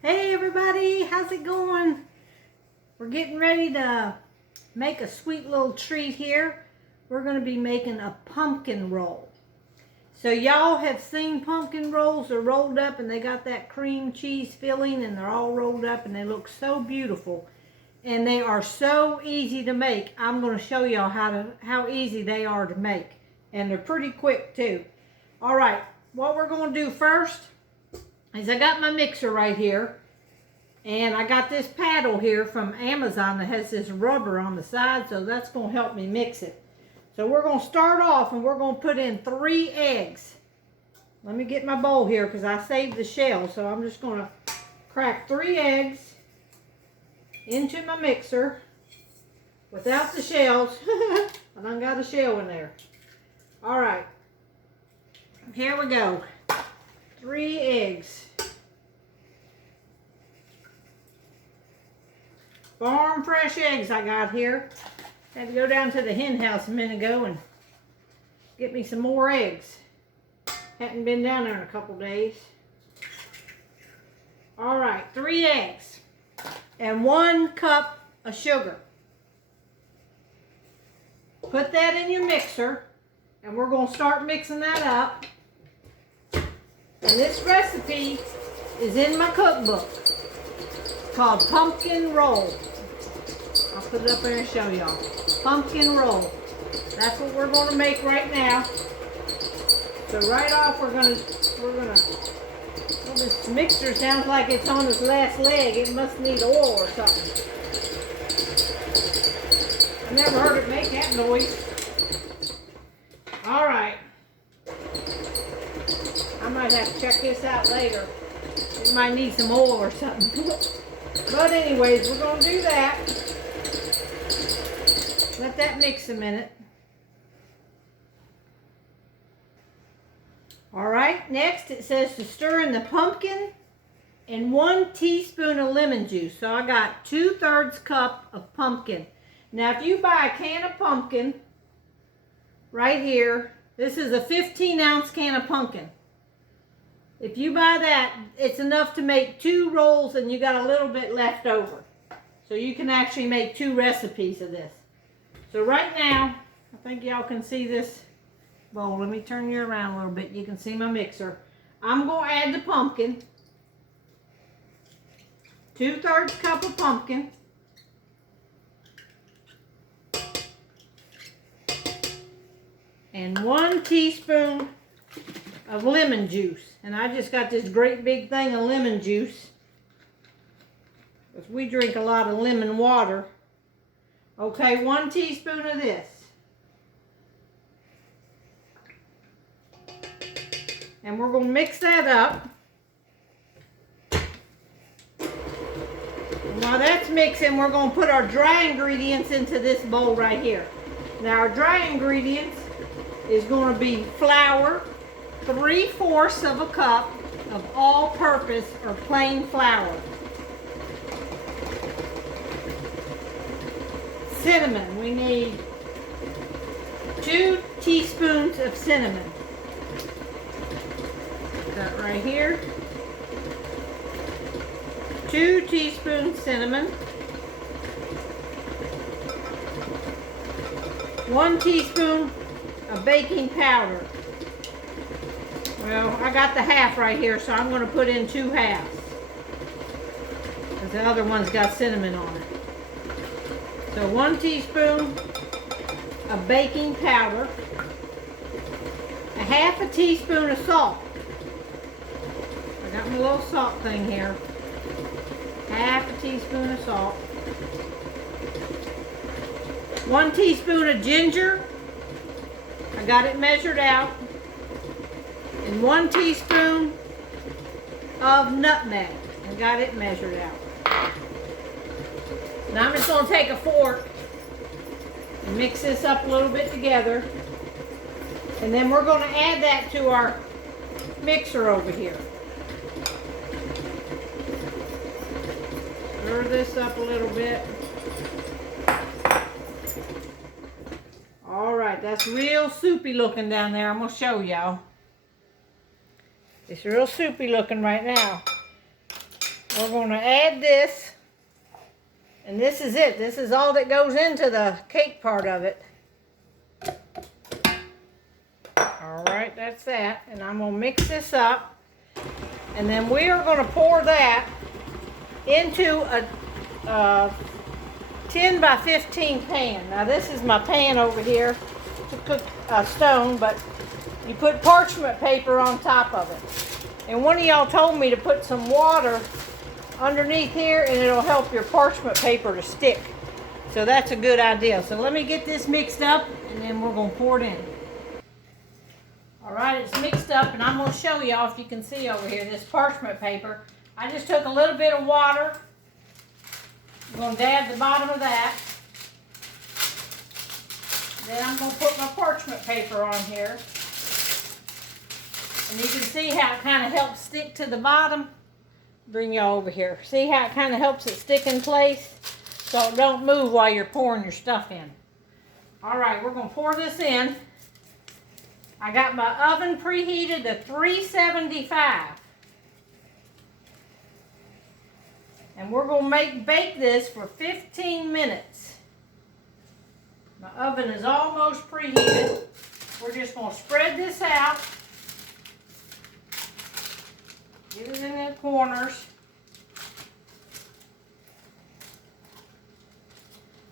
Hey everybody, how's it going? We're getting ready to make a sweet little treat here. We're going to be making a pumpkin roll. So y'all have seen pumpkin rolls. They're rolled up and they got that cream cheese filling and they're all rolled up and they look so beautiful. And they are so easy to make. I'm going to show y'all how easy they are to make. And they're pretty quick too. Alright, what we're going to do first is I got my mixer right here. And I got this paddle here from Amazon that has this rubber on the side, so that's going to help me mix it. So we're going to start off and we're going to put in 3 eggs. Let me get my bowl here because I saved the shell. So I'm just going to crack 3 eggs into my mixer without the shells. I done got a shell in there. All right. Here we go. 3 eggs. Farm fresh eggs I got here. Had to go down to the hen house a minute ago and get me some more eggs. Hadn't been down there in a couple days. Alright, 3 eggs and 1 cup of sugar. Put that in your mixer and we're going to start mixing that up. And this recipe is in my cookbook. It's called pumpkin roll. I'll put it up there and show y'all. Pumpkin roll. That's what we're going to make right now. So right off we're gonna well, this mixer sounds like it's on its last leg. It must need oil or something. I never heard it make that noise. Alright. I might have to check this out later. It might need some oil or something. But anyways, we're going to do that. Let that mix a minute. Alright, next it says to stir in the pumpkin and 1 teaspoon of lemon juice. So I got 2/3 cup of pumpkin. Now if you buy a can of pumpkin, right here, this is a 15-ounce can of pumpkin. If you buy that, it's enough to make 2 rolls and you got a little bit left over. So you can actually make 2 recipes of this. So right now, I think y'all can see this bowl. Let me turn you around a little bit. You can see my mixer. I'm going to add the pumpkin. 2/3 cup of pumpkin. And 1 teaspoon of lemon juice. And I just got this great big thing of lemon juice. Because we drink a lot of lemon water. Okay, 1 teaspoon of this. And we're going to mix that up. And while that's mixing, we're going to put our dry ingredients into this bowl right here. Now our dry ingredients is going to be flour, 3/4 of a cup of all-purpose or plain flour. Cinnamon, we need 2 teaspoons of cinnamon. That right here. 2 teaspoons cinnamon. 1 teaspoon of baking powder. Well, I got the half right here, so I'm going to put in 2 halves. Because the other one's got cinnamon on it. So 1 teaspoon of baking powder. 1/2 teaspoon of salt. I got my little salt thing here. 1/2 teaspoon of salt. 1 teaspoon of ginger. I got it measured out. And 1 teaspoon of nutmeg. I got it measured out. Now I'm just going to take a fork and mix this up a little bit together. And then we're going to add that to our mixer over here. Stir this up a little bit. Alright, that's real soupy looking down there. I'm going to show y'all. It's real soupy looking right now. We're going to add this, and this is it. This is all that goes into the cake part of it. All right, that's that. And I'm going to mix this up, and then we are going to pour that into a 10 by 15 pan. Now this is my pan over here to cook a stone, but you put parchment paper on top of it. And one of y'all told me to put some water underneath here and it'll help your parchment paper to stick. So that's a good idea. So let me get this mixed up and then we're going to pour it in. Alright, it's mixed up and I'm going to show y'all if you can see over here this parchment paper. I just took a little bit of water. I'm going to dab the bottom of that. Then I'm going to put my parchment paper on here. And you can see how it kind of helps stick to the bottom. Bring y'all over here. See how it kind of helps it stick in place? So it don't move while you're pouring your stuff in. Alright, we're going to pour this in. I got my oven preheated to 375. And we're going to bake this for 15 minutes. My oven is almost preheated. We're just going to spread this out. Get it in the corners.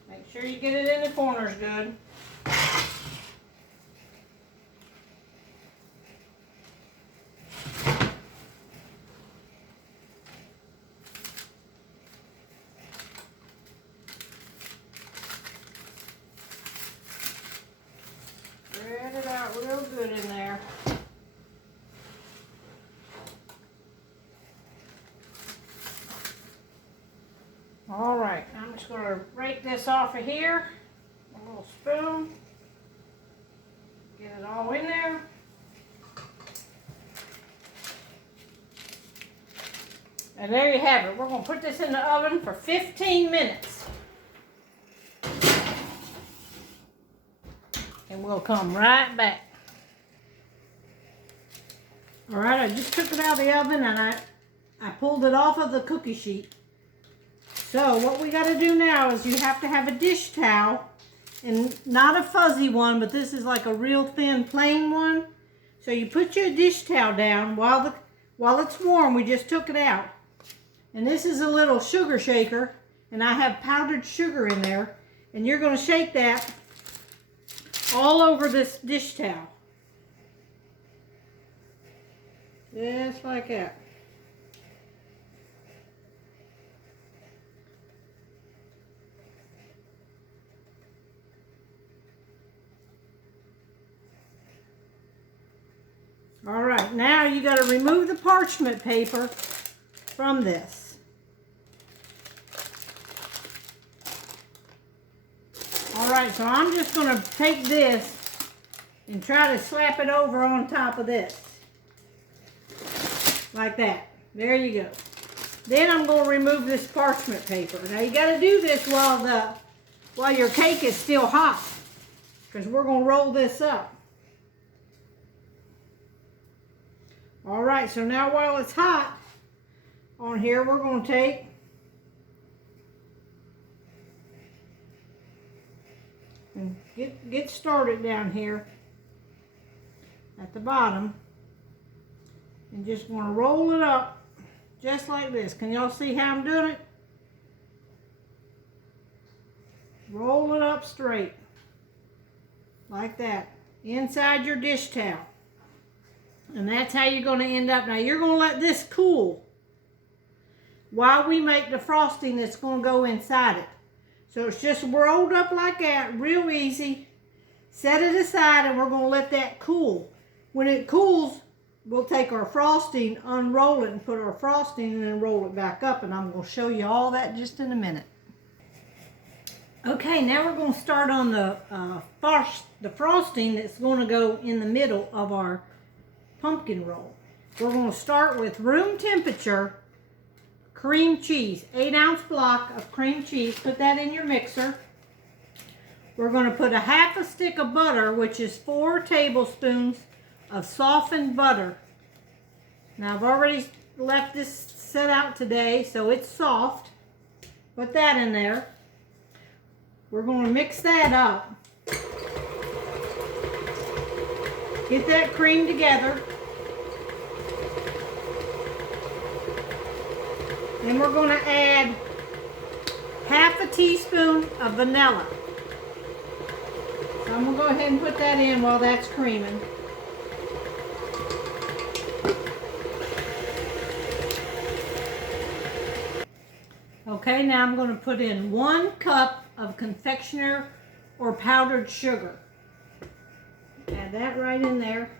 Make sure you get it in the corners good. Spread it out real good in there. All right, I'm just going to rake this off of here, a little spoon, get it all in there. And there you have it. We're going to put this in the oven for 15 minutes. And we'll come right back. All right, I just took it out of the oven and I pulled it off of the cookie sheet. So what we got to do now is you have to have a dish towel, and not a fuzzy one, but this is like a real thin plain one. So you put your dish towel down while it's warm. We just took it out. And this is a little sugar shaker, and I have powdered sugar in there, and you're going to shake that all over this dish towel. Just like that. All right, now you got to remove the parchment paper from this. All right, so I'm just going to take this and try to slap it over on top of this. Like that. There you go. Then I'm going to remove this parchment paper. Now you got to do this while your cake is still hot, because we're going to roll this up. All right, so now while it's hot on here, we're going to take and get started down here at the bottom, and just want to roll it up just like this. Can y'all see how I'm doing it? Roll it up straight like that inside your dish towel. And that's how you're going to end up. Now you're going to let this cool while we make the frosting that's going to go inside it. So it's just rolled up like that, real easy. Set it aside and we're going to let that cool. When it cools, we'll take our frosting, unroll it, and put our frosting and then roll it back up. And I'm going to show you all that just in a minute. Okay, now we're going to start on the frosting that's going to go in the middle of our pumpkin roll. We're going to start with room temperature cream cheese, 8-ounce block of cream cheese. Put that in your mixer. We're going to put a half a stick of butter, which is 4 tablespoons of softened butter. Now I've already left this set out today, so it's soft. Put that in there. We're going to mix that up. Get that cream together. Then we're going to add half a teaspoon of vanilla. So I'm going to go ahead and put that in while that's creaming. Okay, now I'm going to put in 1 cup of confectioner or powdered sugar. Add that right in there.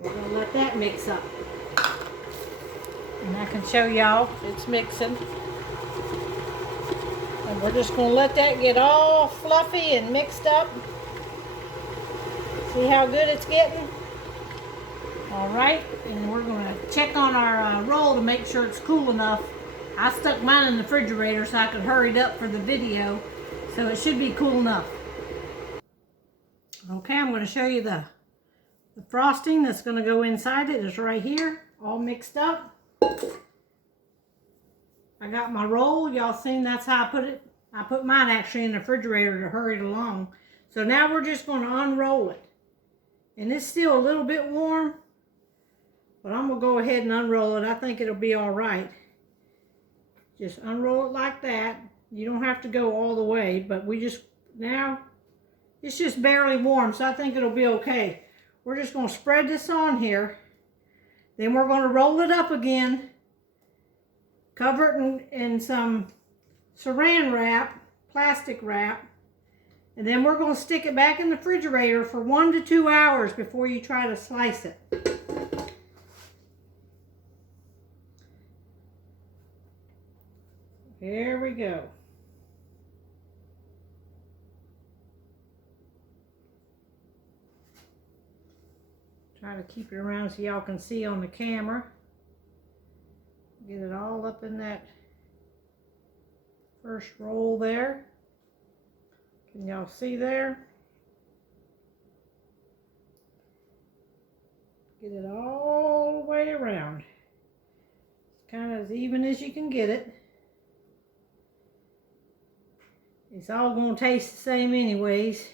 We're going to let that mix up. And I can show y'all it's mixing. And we're just going to let that get all fluffy and mixed up. See how good it's getting? Alright, and we're going to check on our roll to make sure it's cool enough. I stuck mine in the refrigerator so I could hurry it up for the video. So it should be cool enough. Okay, I'm going to show you the frosting that's going to go inside it. It's right here, all mixed up. I got my roll. Y'all seen that's how I put it. I put mine actually in the refrigerator to hurry it along. So now we're just going to unroll it. And it's still a little bit warm, but I'm going to go ahead and unroll it. I think it'll be all right. Just unroll it like that. You don't have to go all the way, but now it's just barely warm, so I think it'll be okay. We're just going to spread this on here. Then we're going to roll it up again. Cover it in some saran wrap, plastic wrap. And then we're going to stick it back in the refrigerator for 1 to 2 hours before you try to slice it. Here we go. Try to keep it around so y'all can see on the camera. Get it all up in that first roll there. Can y'all see there? Get it all the way around. Kind of as even as you can get it. It's all going to taste the same anyways.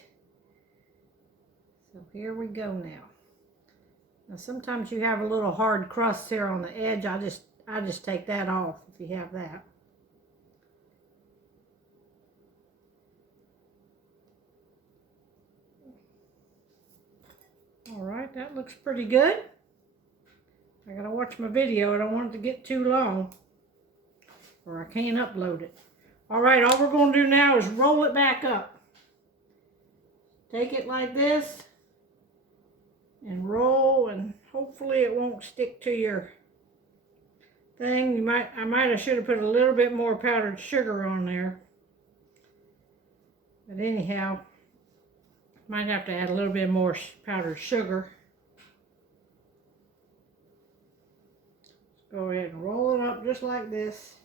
So here we go now. Now sometimes you have a little hard crust here on the edge. I just take that off if you have that. All right, that looks pretty good. I gotta watch my video. I don't want it to get too long or I can't upload it. All right, all we're going to do now is roll it back up. Take it like this and roll, and hopefully it won't stick to your thing. I should have put a little bit more powdered sugar on there. But anyhow, might have to add a little bit more powdered sugar. Let's go ahead and roll it up just like this.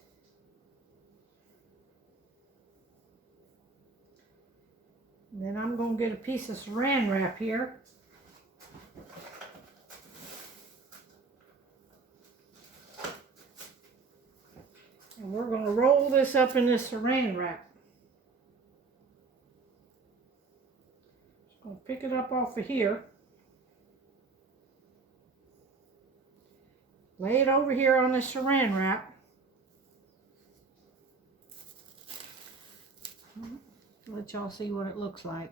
And then I'm going to get a piece of saran wrap here. And we're going to roll this up in this saran wrap. Just going to pick it up off of here. Lay it over here on this saran wrap. Let y'all see what it looks like.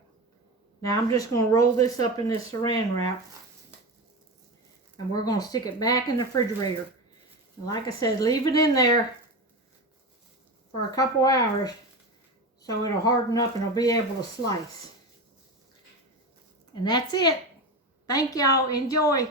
Now I'm just going to roll this up in this saran wrap. And we're going to stick it back in the refrigerator. And like I said, leave it in there for a couple hours so it'll harden up and it'll be able to slice. And that's it. Thank y'all. Enjoy.